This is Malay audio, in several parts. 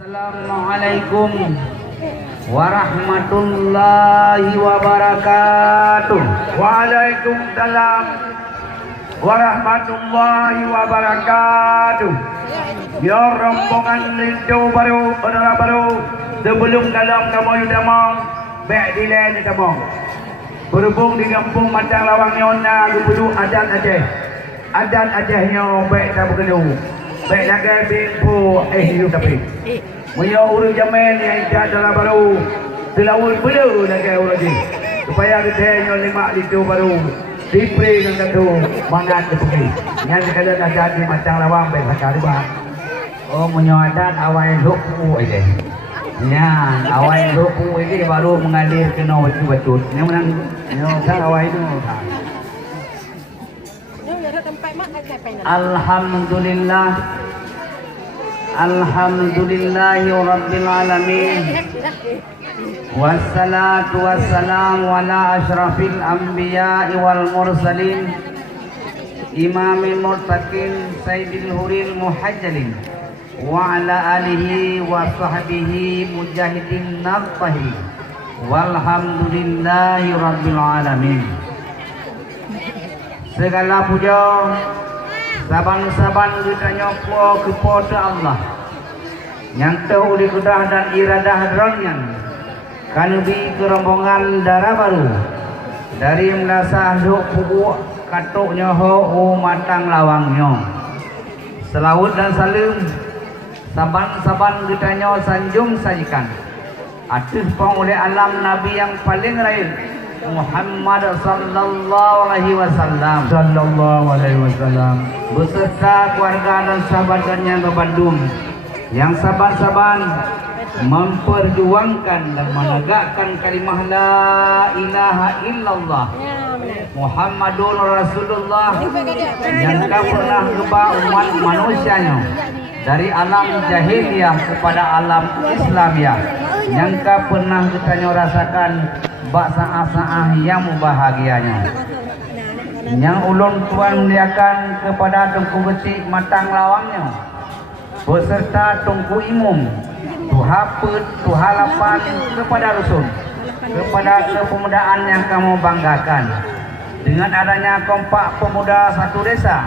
Assalamualaikum warahmatullahi wabarakatuh. Waalaikumsalam warahmatullahi wabarakatuh. Ya rombongan rindu baru, saudara baru, sebelum dalam kamu yudama, baik di lain kamu. Berhubung di kampung Matang Lawang Nyona, gubudu adan Aceh. Adan Acehnya baik tak berkelu. Baik lagai bimpu hidup tapi. Muya urus jamin yang adalah baru. Selawul belu lagai urus ni. Supaya kita nyo 5 liter baru. Dipri dengan katu mangat kepuki. Yang sekali ada di Matang Lawang baik sekali bah. Oh menyoadat awal lupu aja. Ya, awal lupu ini baru mengalir ke no betul-betul. Yang menang, yang awal itu. Alhamdulillah. Alhamdulillahi Rabbil Alamin. Wassalatu wassalamu ala ashrafil anbiya'i wal mursalin, imamil murtaqin sayyidil huril muhajjalin, wa ala alihi wa sahbihi mujahidin nabtahi, walhamdulillahi Rabbil Alamin. Segala puja saban-saban kita nyopo kepada Allah yang tahu di kudah dan iradah hadronnya kanubi kerombongan darah baru dari melasah duk puku katuknya ho Matang Lawangnya. Selawat dan salim saban-saban kita nyo sanjung sajikan atus pang oleh alam Nabi yang paling rail Muhammad sallallahu alaihi wasallam beserta keluarga dan sahabatnya berbandung yang saban-saban memperjuangkan dan menegakkan kalimah la ilaha illallah Muhammadun Rasulullah yang tak pernah ubah umat manusianya dari alam jahiliyah kepada alam Islamiyah yang tak pernah kita rasakan bak saah-saah yang bahagianya. Yang ulun tuan muliakan kepada Tungku Betik Matang Lawangnya beserta Tungku Imum, Tuhapet, Tuhalapan kepada Rusun, kepada kepemudaan yang kamu banggakan. Dengan adanya kompak pemuda satu desa,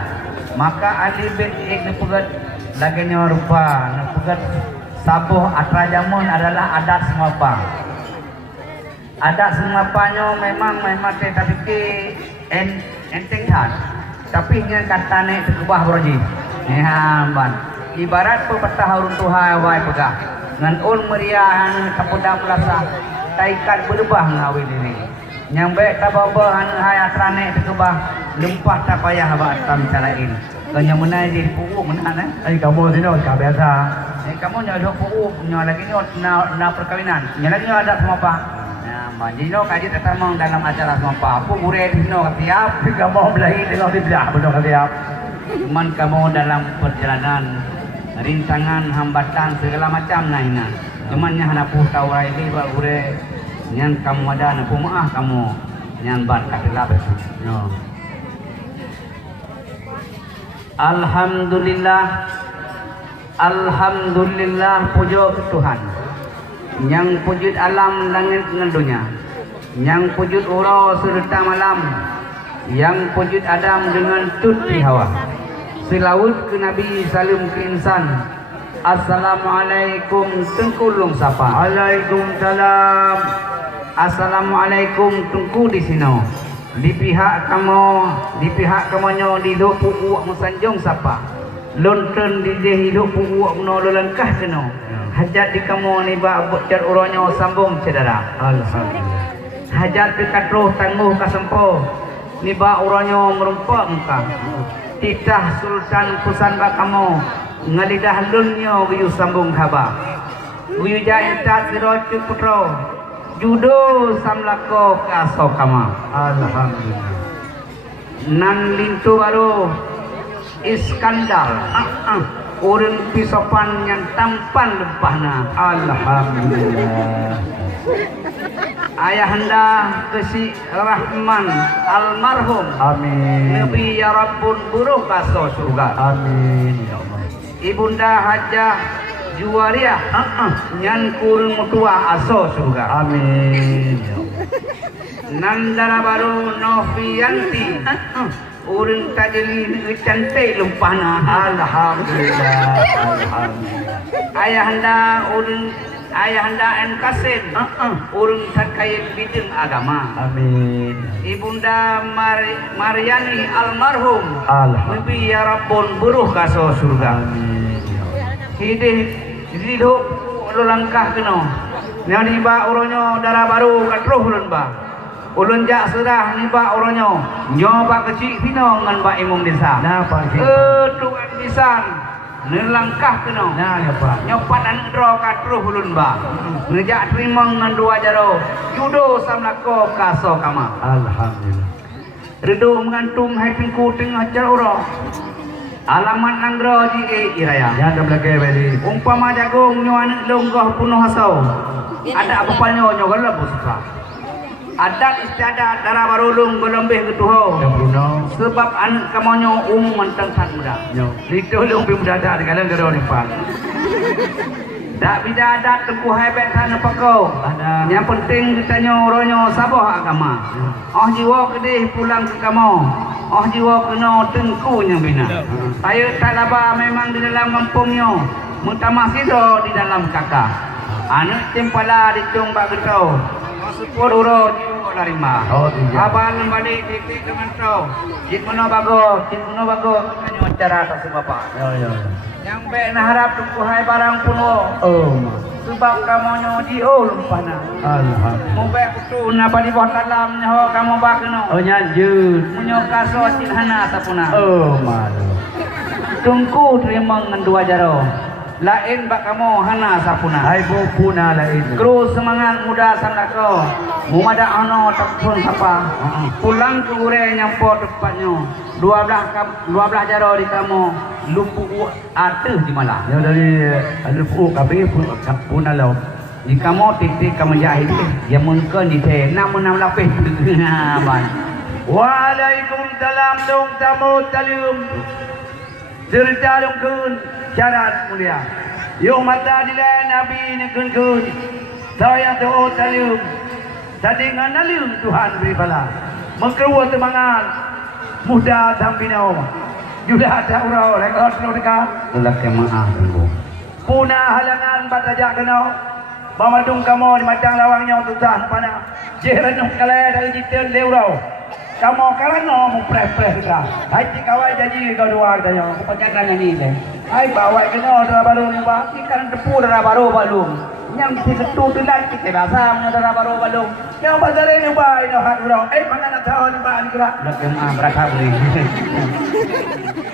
maka Ali bin Ik nepegat laginya rupa, nepegat sabuh atrajamun adalah adat semapa. Adat semapanya memang tapi ke enteng kan, tapi dengan kata naik terkubah beroji. Ya, ban. Ibarat pepatah urun Tuhan wai pegah. Ngan ul meriahan kapudang pelasa, taikat berdebah ngawin ini. Yang baik tababa anu hai atrane terkubah, lempah tak payah abak tam carain. Kanya menai di puuk menan kamu sini tak biasa. Kamu nyodok puuk, nyodok lagi nyod na perkawinan. Nyodok lagi adat semapa. Jadi no kaji tertamang dalam acara semua apa murid no ketiap Kamu belahi tengok di belah betul ketiap. Cuman kamu dalam perjalanan rintangan hambatan segala macam naina. Cuman yang nak puh tahu ini buat murid yang kamu ada nak maah kamu yang ban katilah betul. No. Alhamdulillah. Alhamdulillah puja ke Tuhan yang pujud alam langit dengan dunia, yang pujud ura serta malam, yang pujud Adam dengan tutri Hawa. Selawat ke Nabi salam ke insan. Assalamualaikum tengkulung sapa. Waalaikumsalam. Assalamualaikum tungku di sini. Di pihak kamu di duk puuk musanjung sapa. Lonten di hidup puuk menololangkah kena. Hajat di kamu ni ba bocor uronyo sambung cedera. Alhamdulillah. Hajat di katruh tangguh kasempo ni ba uronyo merumpak muka. Titah sultan pusan ba kamu ngalidah lunyo wiyu sambung haba. Wiyu jaintat sirocu putro. Judo samlako kaso kama. Alhamdulillah. Nan lintu baru Iskandar. Orang pisopan yang tampan lempahna. Alhamdulillah. Ayahanda Kesi Rahman almarhum. Amin. Nabi ya Rabbun buruh kaso surga. Amin ya Allah. Ibunda Hajah juaria nyan kurung mutua aso surga. Amin. Nandara baru Novianti urang tajeli cantik lumpana. Alhamdulillah. Alhamdulillah. Ayahanda en Kasim urang terkait bidang agama. Amin. Ibunda Mariani almarhum Alhamdulillah. Nabi ya Rabbun buruh kaso surga. Amin. Hidup lo langkah kena. Yang niba uronyo darah baru katruh ulun ba. Ulun jak serah niba uronyo nyoba kecil pino ngan ba imum desa. Napa sih? Tuan disan nelangkah kena. Nah, ya Pak. Nyopat anak dro katruh ulun ba. Ngejak terima ngan dua jaro. Judo samlako kaso kama. Alhamdulillah. Redo mengantum hai pingku tengah jaro. Alamat nanggro ji iraya. Yang belakang beli. Umpama jagung nyo anak longgah punuh hasau. Ada apa palnya nyo galap susah. Adat istiadat darah barulung golembeh ketuho. Yang Bruno. Sebab anak kamonyo mantang sak muda. Yo. Itu lu pi muda dak kalau gero ni pak. Dak bida adat tepu hebet sana pakau. Ada. Yang penting kita ronyo sabah agama. Oh jiwa kedih pulang ke kamu. Oh jiwa kena tengkunya bina. Saya tak laba memang di dalam kampungnya. Mutamasiro di dalam kakak. Anak tempala di combak getau. Sepuluh uro jiwa larima. Oh iya. Abang balik titik dengan tau. Cik mana bagus, Tanya cara kasih bapak. Yo. Yang baik nak harap tuku hai barang puno. Oh. Sebab kamu nyoji lumpana. Alhamdulillah. Mau baik kutu napa di bawah dalam nyaho kamu bakno. Oh nyanjut. Munyo kaso cinhana sapuna. Oh malu. Tungku terima ngan dua jaro. Lain bak kamu hana sapuna. Hai bo puna lain. Kru semangat muda sandako. Mumada ano takpun sapa. Pulang ke ure nyampo tepatnya. 12 jaro di kamu. Lupu atuh di malah. Ya dari lupu kabeh puna law. Di kamu titik kamu jahit. Ya mungkin di te 6 lapis. Waalaikumsalam dong tamu talim. Cerita dong kun. Syarat mulia. Yung mata nila Nabi ni kun. Saya doa talim. Tadi nganalim Tuhan beri bala. Mengkeruat temangan. Muda tampinau. Judah ada urau. Rekod penuh dekat. Tolak yang maaf dulu. Puna halangan batajak kenau. Mamadung kamu di madang lawangnya untuk tahan panah. Jerenung kalai dari jitel leurau. Kamu kalano mu preh-preh kita. Hai ti kawai janji kau dua katanya. Aku pacaran ni je. Hai bawa kena darah baru ni pak. Ikan tepu darah baru balung. Yang disetu telan kita rasa punya darah baru balung. Yang pasal ni pak ini hak urau. Mana nak tahu ni pak ni gerak. Tolak yang maaf berasa beri.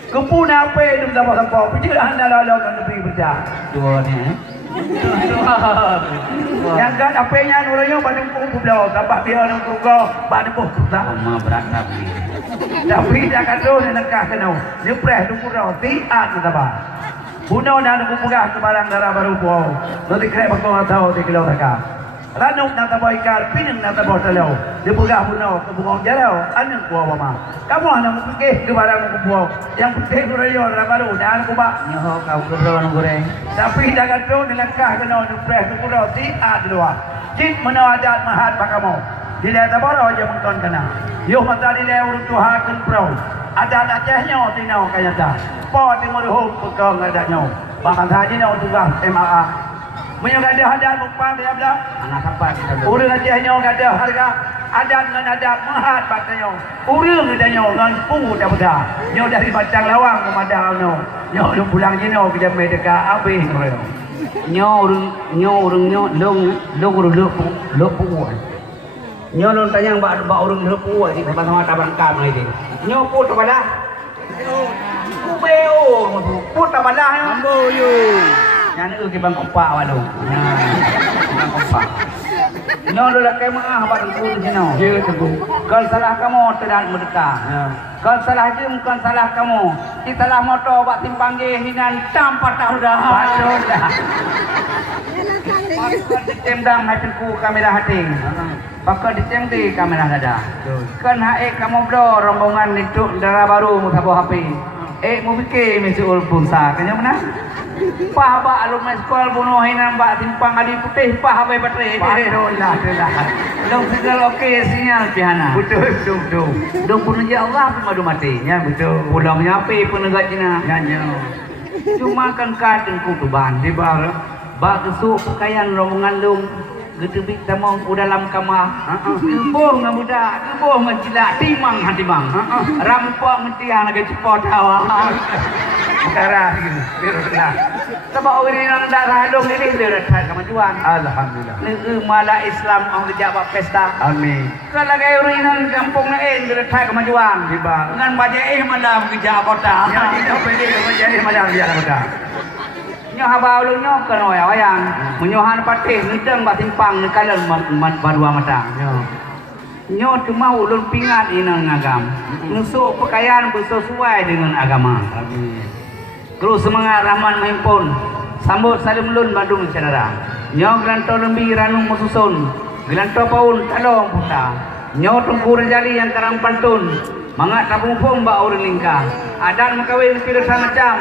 Kepuna apa ni sampai-sampai. Pijak anda lalu kan lebih berjah. Dua ni. Yang kan apa yang nuranya pada pun belau. Tampak dia nak kurga pada pun tak. Maaf berasa beri. Tapi dia kata dia nak kena. Dia preh tu kurang. Tiat tu tambah. Bunuh nak pegah ke barang darah baru puau. Nanti kena bakal tahu di kilau taka. Ranuk nak tambah ikan, pinang nak tambah telau. Dia pegah bunuh ke bungong jarau. Anak puau mama. Kamu nak pergi ke barang puau. Yang penting kurang darah baru dan aku bak. Nyoh kau kurang goreng. Tapi dia kata dia nak kena dia preh tu kurang. Tiat dua. Jin mana adat mahat pak kamu. Dia tak baru aja mengkon kena. Yo mata dia urut Tuhan kan pro. Ada Acehnya tinau kaya dah. Po timur hub pekong adanya. Bahkan haji nak tugas MRA. Menyo gadah hadat mupang dia belah. Anak siapa kita dulu? Urang Acehnya gadah harga. Adat dengan adat mahat batanya. Urang adanya dengan pu dah bedah. Nyo dari Batang Lawang ke Madang. Nyo pulang jino ke Jamai dekat habis mereka. Nyo urang long urang puan. Nyo long tanya bak urang puan di pasang tabang kam ni. Nyo put pada. Beo put pada Ambo yo. Yang ke bang kompak walau. Bang kompak. Nyo do la kai maah bak put di sini. Ya tebu. Kalau salah kamu tidak merdeka. Kalau salah dia bukan salah kamu. Kita lah motor bak timpang ge hinan tampat dah dah. Patut dah. Pakar ditem dang hatiku kamera hating. Pakar ditem di kamera dada. Kan hae kamu bro rombongan itu darah baru musabah HP. Mau fikir mesti ulpun sa kanya mana? Pah ba alumni sekolah bunuhin ang ba timpang adi putih pah ba patre. Padolah dah. Dong segala okey sinyal pihana. Betul. Dong pun aja Allah pun madu mati. Ya betul. Pulang nyapi pun negak Cina. Ya. Cuma kan kadang kutuban di bar. Ba kesuk pakaian rombongan lung getebik tamong ku dalam kamar. Keboh ngam budak, keboh ngam cilak timang timang. Rampok ngetiang nak cepot awak. Sekarang gitu. Biarlah. Sebab orang yang dak radong ini dia dah kemajuan. Alhamdulillah. Negeri mala Islam orang kerja buat pesta. Amin. Kalau lagi orang yang kampung lain dia dah kemajuan. Tiba. Dengan bajai malam kerja kota. Ya tidak pergi ke jadi malam dia kota. Nyo habau lu nyo keno ya wayang. Menyohan patih ngedeng bak timpang nekalan badua matang. Nyo cuma ulun pingat ina ngagam. Nusuk pakaian bersesuai dengan agama. Amin. Terus semangat Rahman menghimpun. Sambut salim lun badung saudara. Nyo gelanto lembi ranung mususun. Gelanto paun talong puta. Nyo tungku rejali yang karang pantun. Mangat tabung ba orang lingkah. Adan makawin pilih macam.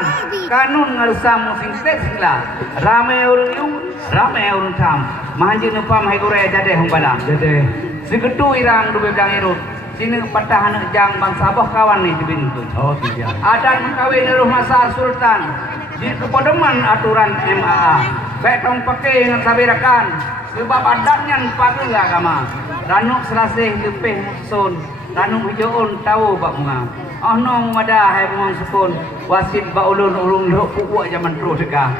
Kanun ngarusam musing sila. Ramai orang yu, ramai orang tam. Mahanjin upam hai gore jade humbala. Jadi. Segetu irang dua belang irut. Sini patah anak jang bangsa abah kawan ni dibintu. Oh tidak. Adan makawin ruh masa sultan. Di kepodeman aturan MAA. Baik tong pakai dengan sabirakan. Sebab adatnya pakai agama. Ranuk selasih lepeh musun. Ranung hijoon tahu bak bunga. Nong madah hai bunga sepun. Wasit ba ulun ulung lok puak zaman terus deka.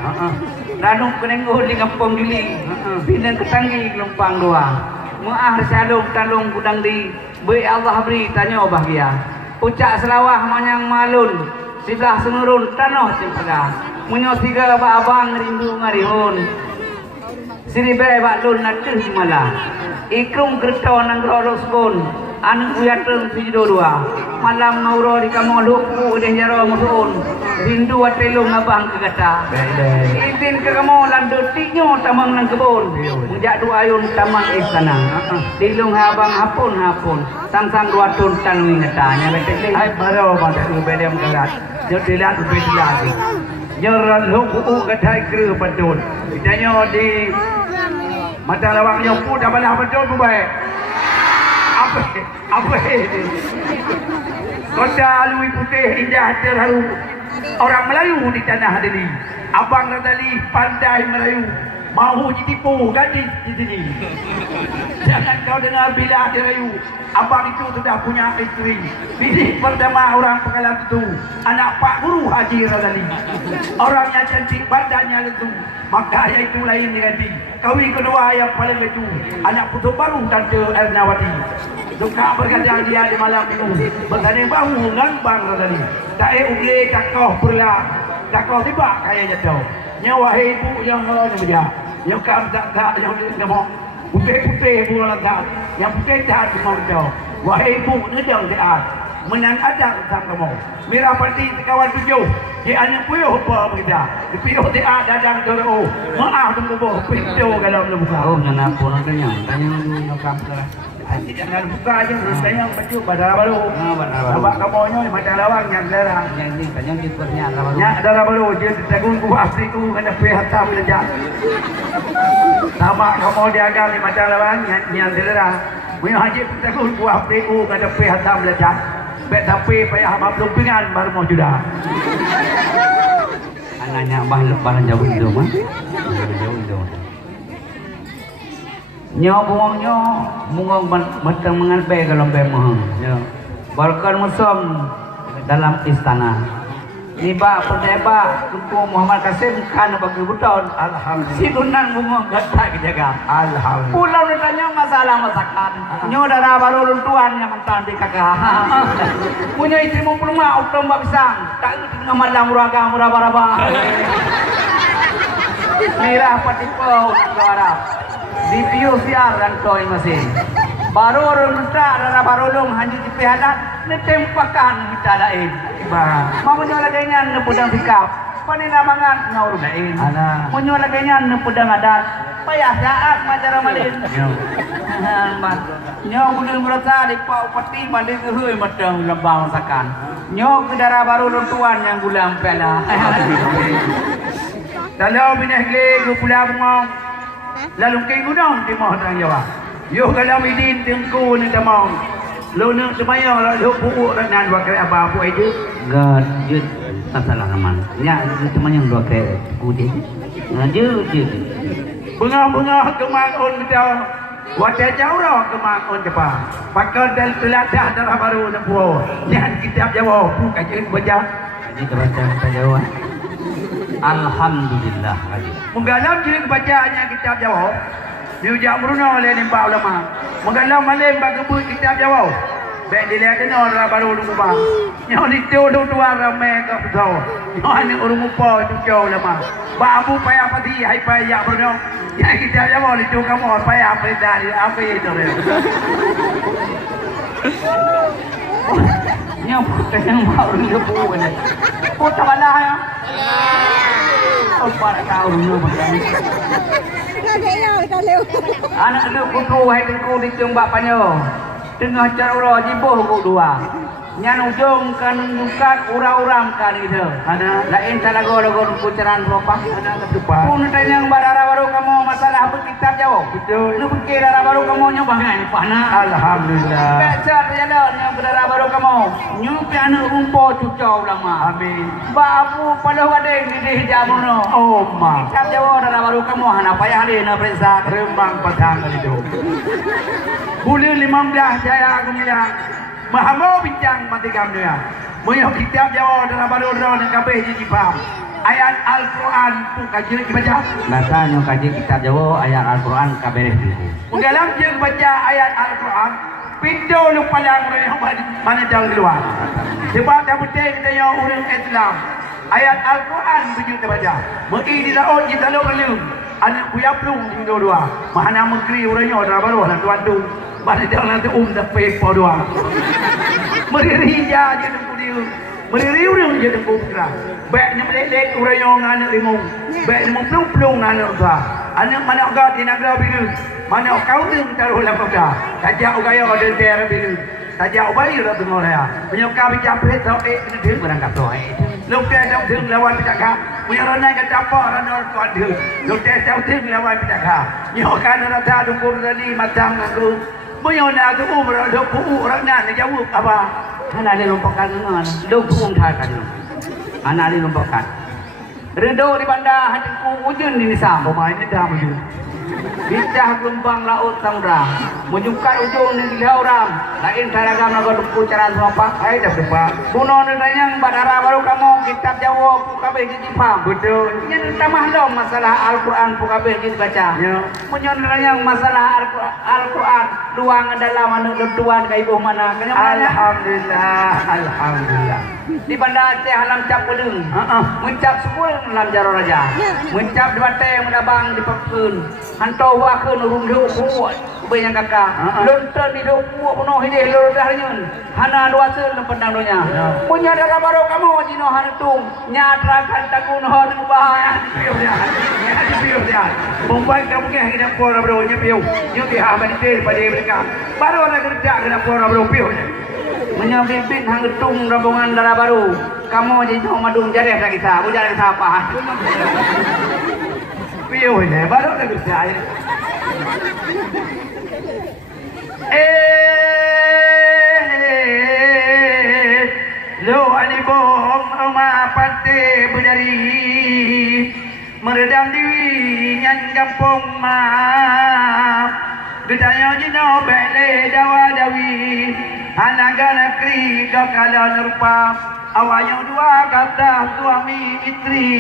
Ranung kenengul di kampung dili. Pindah ketanggi gelompang dua. Muah salung talung gudang di. Baik Allah beri tanya bahagia. Ucak selawah manyang malun. Sebelah senurun tanah cempaka. Munyo tiga abang rindu ngarihun. Sini bae bak lun natih malah. Ikrum kerta nang grorok sepun. Anu uyateng sido dua. Malam mauro di kamu lupu deh jaro musun. Rindu atelung abang kegata. Izin ke kamu landu tinyo tamang nang kebun. Mujak dua ayun tamang istana. Dilung abang hapun. Sang dua tun tanung ngatanya betek. Hai baru pada ubedem kelat. Yo dilat ubed lagi. Nyoran lupu katai kru patun. Ditanya di mata lawang nyopu dah balah patun bubai. Apa ini? Kota alui putih indah terharu orang Melayu di tanah ini. Abang Radali pandai Melayu. Mahu ditipu gadis di sini. Jangan kau dengar bila dirayu. Abang itu sudah punya istri. Bini pertama orang Pekalan itu anak Pak Guru Haji Radali. Orangnya cantik, badannya letu. Maka itu lain diganti. Kawin kedua yang paling letu anak putu baru Tante Ernawati. Suka berkata dia di malam itu bertanding bahu dengan Bang Radali. Tak ugle cakoh pula. Cakoh tiba kaya jatuh. Nyawa ibu yang ngelanya dia. Yang kam tak yang mau putih bulan tak. Yang putih tak mau jauh. Wahai ibu ngejang dia. Menang ada sang kamu. Merah pati kawan tujuh. Dia anak puyuh apa kita. Dipiyuh dia dadang dulu. Maaf tunggu boh. Pintu kalau belum buka. Oh, kenapa nak tanya? Tanya dulu kam ke. Jangan buka aja. Tanya baju badara baru. Badara baru. Nampak kamunya di macam lawang yang darah. Yang ini tanya jipurnya apa? Nyak darah baru. Dia tegun ku asli ku kena pihak tak belanja. Nama kamu diagal di macam lawang yang darah. Punya haji tegun ku asli ku kena pihak tak belanja. Baik tapi payah maklum pingan baru mau juda. Anaknya barang jauh itu mah. Jauh itu. Nyo bungong matang mengalbe kalau bemah. Nyo. Balkan musam dalam istana. Niba perdeba Tunku Muhammad Kasim kan bagi buton. Alhamdulillah. Si Dunan bungong gata jaga. Alhamdulillah. Pulau ditanya masalah masakan. Nyo darah baru runtuan yang mentan di kakak. Punya istri mau peluma uktom bak pisang. Tak tengah malam murah baraba. Merah patipo suara. Di piu siar dan toy mesin. Baru orang minta darah barulung hanya di pihadat netempakan kita lain. Mau laganya nepudang sikap. Panina mangan ngaur lain. Munyo laganya nepudang adat. Payah saat macara malin. Nyo belum berasa di Pak Upati balik ke hui matang lembang sakan. Nyo ke darah baru tuan yang gulam pela. Kalau minah ke pulau bunga, lalu ke gunung di mah tang Jawa. Yo kalau midin tengku ni tamang. Lo nak semaya lo buuk nan buat kerja apa aja. Gad jut masalah aman. Nya cuma yang dua kere kudi. Ngaju jut. Bunga-bunga kemang on kita. Wajah jauh dah kemang on cepat. Pakai dan teladah darah baru nak buat. Jangan kitab Jawa bukan jadi baca. Jadi kebaca kita Jawa. Alhamdulillah kali. Menggalam jadi bacanya kitab Jawa. Diujak Bruno oleh nimba ulama. Menggalam malam bagi buat kitab Jawa. Baik dilihat kena orang baru orang ubah. Yang ni tu ramai ke betul. Yang ni orang upah tu jauh lama. Babu payah pati hai payah Bruno. Yang kita Jawa ni tu kamu payah apa dari apa itu dia. Nya putih yang baru ni lebu ni. Putih mana ya? Oh para kau ni macam ni. Anak tu kutu hai tengku di tembak panyo. Tengah cara jibuh ku dua. Nyan ujung kan nungkat ura-uram kan itu. Ada lain talago-lago kucaran ropak. ada ketupat. Pun tanyang badara baru kamu masalah berkitab Jawa. Betul. Lu fikir darah baru kamu nyobangan pana. Alhamdulillah. Baca jalan yang berdarah baru kamu. Nyupi anak rumpo cucau lama. Amin. Bapu pada wadeng di jamono. Oh ma. Kitab Jawa darah baru kamu hana payah hari na periksa. Rembang patang itu. Bulan 15 saya aku bilang. Mahamau bincang mati kami ya. Moyo kitab Jawa dalam baru dalam kabeh jadi paham. Ayat Al-Quran tu kaji baca. Datanya kaji kitab Jawa ayat Al-Quran kabeh itu. Dalam je baca ayat Al-Quran, pintu lu palang yang mana jauh di luar. Sebab tak betul kita yang orang Islam. Ayat Al-Quran begitu kita baca. Mesti di laut kita lalu. Anak kuya plung di dua. Mana menteri orangnya dalam baru lah tuan tu. Mana jangan nanti dah pepo doang. Meriri je tengku dia. Meriri orang je tengku kira. Baiknya melelek orang yang anak limung. Baiknya plung-plung anak tua. Anak mana kau di negara biru. Mana kau tu taruh lapar dah. Tajak ugaya ada daerah biru. Tajak ubayi dah tengok dia. Menyokap bijapet tau kena dia berangkat tu. Lupa jauh ting lawan pijaka. Punya orang kata apa orang tuan dia. Lupa jauh ting lawan pijaka. Nyokan orang dah dukur tadi macam aku. Punya nak tu orang dah ku orang nak jawab apa? Anak dia lompatkan dengan dukung thakan. Anak dia lompatkan. Redo di bandar hatiku ujun di Nisam. Pemainnya dah maju. Bicah gelombang laut samudra. Menjukat ujung di Lauram. Lain taragam naga duku cara sopak. Hai dah depan. Buno nanya badara baru kamu kitab Jawa pu kabeh jadi paham. Betul. Nya tamah dong masalah Al-Quran pu kabeh jadi baca. Ya. Punya nanya masalah Al-Quran luang dalam anu tuan ka ibu mana. Alhamdulillah. Alhamdulillah. Di bandar Aceh halam cap pedeng. Mencap sepul dalam jaro raja. Mencap di bate mendabang di pekun. Hanto wakeun urung deu puak. Be yang kakak. Lonton di deu puak penuh hidih loro dahnyeun. Hana dua seul pendang donya. Punya darah baru kamu jino hantung. Nyatrakan takun hon bahaya. Piu dia. Ya piu dia. Bombai kamu ke hina pora bro nya piu. Yo di ha ban te pada mereka. Baru orang kerja kena pora bro piu. Menyambibit hanggetung rombongan darah baru. Kamu jadi madung jareh lagi sah. Bu jareh siapa? Piu ni baru orang kerja. Lo ani bom oma pate berdari meredam diri nyan kampung ma gedaya jino bele dawa dawi anaga negeri dokala nerpa awalnya dua kata suami istri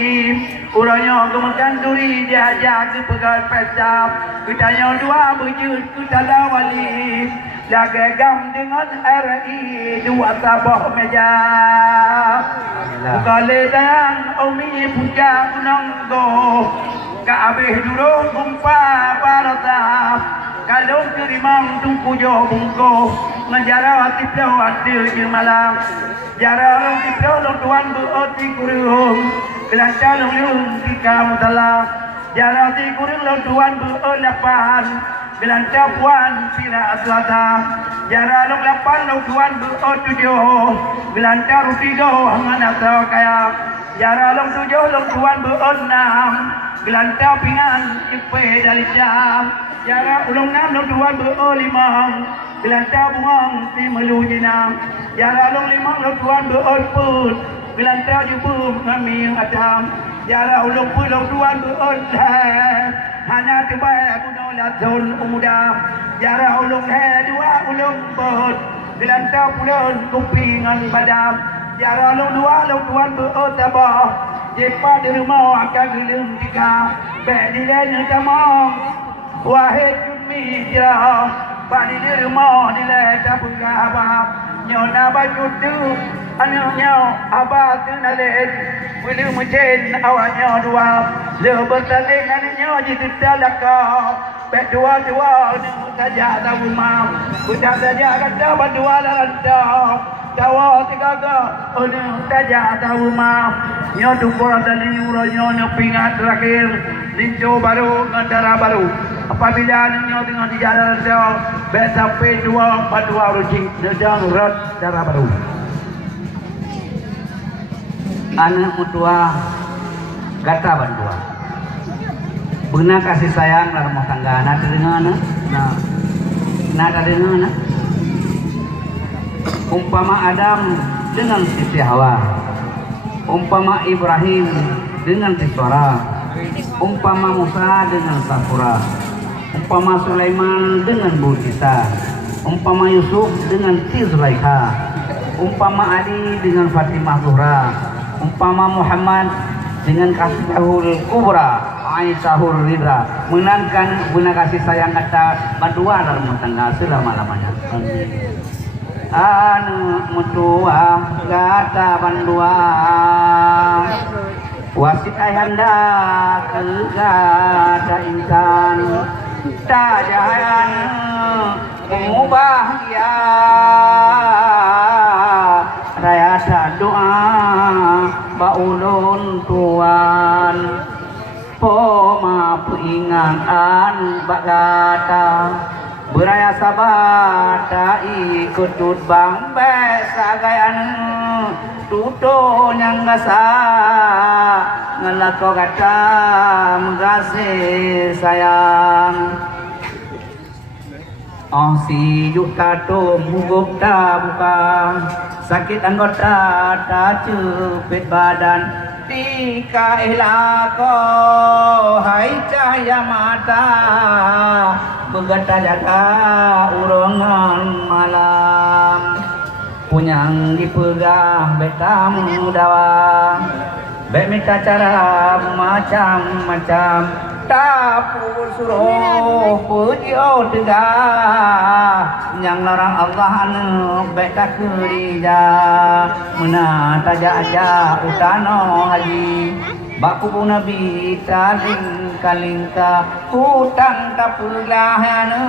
urangnya kemudian duri diajak ke pegal pesap gedaya dua bujut ke dalam wali Lagagam dengan RI dua tabah meja. Kali dan umi puja nonggo. Kabeh durung kumpa parata. Kalau terimang tungku jo bungko. Ngajara hati plau adil je malam. Jara hati plau lo tuan beroti kurung. Kelancar lo lung tika mutala. Jara hati kurung lo tuan berolapan. Belanja puan sila aslata jara long lapan long tuan tujuh belanja rutigo hangan atau kaya jara long tujuh long tuan enam belanja pingan ipe dari jam jara ulung enam long tuan lima belanja buang ti melujina jara long lima long tuan pun belanja jubu ngami adam jara ulung pun long tuan hanya terbaik aku Lazul umudah jara ulung dua ulung bot belanta pulau kupingan badam jara ulung dua ulung tuan tabah jepa di rumah akan gelum tiga bek di lain tamam wahid mija pak di rumah di lain tabunga abah nyona bajudu anaknya abah tunalet boleh mencen awaknya dua lebar taling anaknya jita lakau bek dua-dua saja tahu mam budak saja kata berdua landa dawa tiga ga saja tahu mam nyo dukor dari uronyo pingat terakhir linjo baru ngandara baru apabila nyo tengah di jalan dah bek sampai dua rucing sedang rat darah baru anak mutua kata bandua benar kasih sayang dalam rumah tangga nak dengar nak dengar umpama Adam dengan Siti Hawa umpama Ibrahim dengan Siswara umpama Musa dengan Safura umpama Sulaiman dengan Bulkisa umpama Yusuf dengan Zulaikha umpama Ali dengan Fatimah Zuhra umpama Muhammad dengan Kasihul Kubra Aisyahur Ridha menangkan guna kasih sayang kata berdua dalam rumah tangga selama-lamanya. Anu mutua kata bandua wasit ayanda kegada insan tajahan mengubah ya raya doa baulun tuan poma peringan bagata beraya sabata ikut tut bang besagayan tuto yang ngasa ngelako kata mengasih sayang oh si juta tu muguk tak buka sakit anggota tak cepet badan tika ilako hai cahaya mata begata jaga urongan malam punyang dipegang betamu dawa bek minta cara macam-macam tapur suruh pujo tegah yang larang Allah anu bek tak kerja mena tajak aja utano haji baku pun nabi taling kalingka hutang tak pulah anu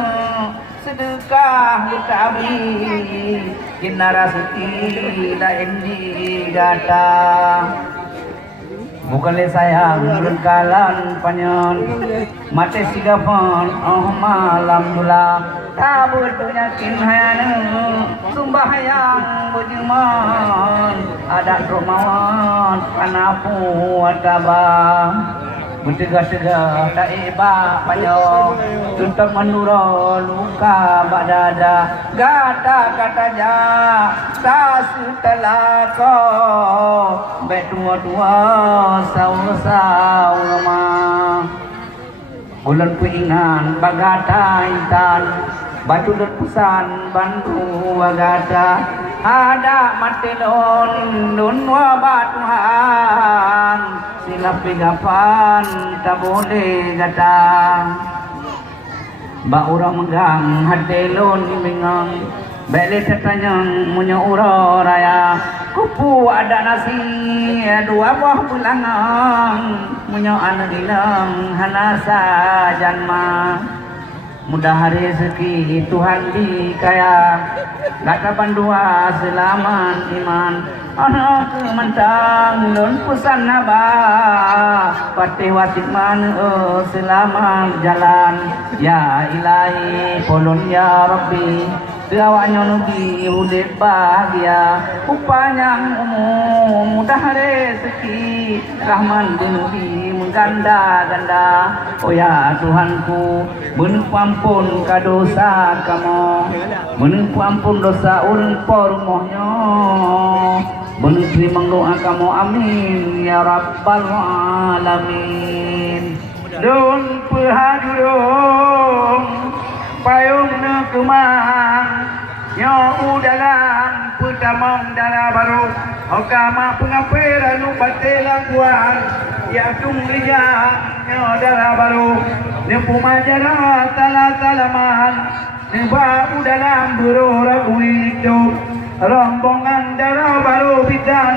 sedekah utabi kinara suti lain di gata bukan le sayang rengkalan panyon mate sigapon malam dula tabur penyakin hayanu sumbah yang bujuman ada romawan panapu atabang Mentega-tega tak iba panyo tuntut menuro luka badada gata-gata ja sasu telako bet tua-tua saur-saur ma bulan puingan bagata intan batu letusan bantu bagata ada matelon dunwa batuhan silap pigapan tak boleh datang ba orang megang hatelon mengang beli tetanyang punya ura raya kupu ada nasi dua buah bulangan punya anak hilang hanasa janma mudah rezeki Tuhan dikaya, kata pandua selaman iman, anak kementang non pusan naba, patih wasit man selaman jalan, ya ilahi polon ya Rabbi, awaknya nubi udip bahagia, upanya umum mudah rezeki, rahman dinubi mengganda-ganda, oh ya Tuhanku, menupu ampun kadosa kamu, menupu ampun dosa urang pormohnya, menupu mendoa kamu amin ya rabbal alamin. Dun pehadurung payung nekemang nyo udalang putamong dara baru okama pengapiran batelang kuan ya tung rijang nyo dara baru nempu majara tala-talaman nemba udalang berorang hidup rombongan dara baru bidang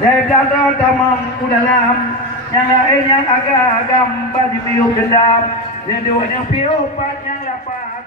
dara tamang udalam yang lain yang agak-agak badi piu gendam yang dua yang piu pat yang lapar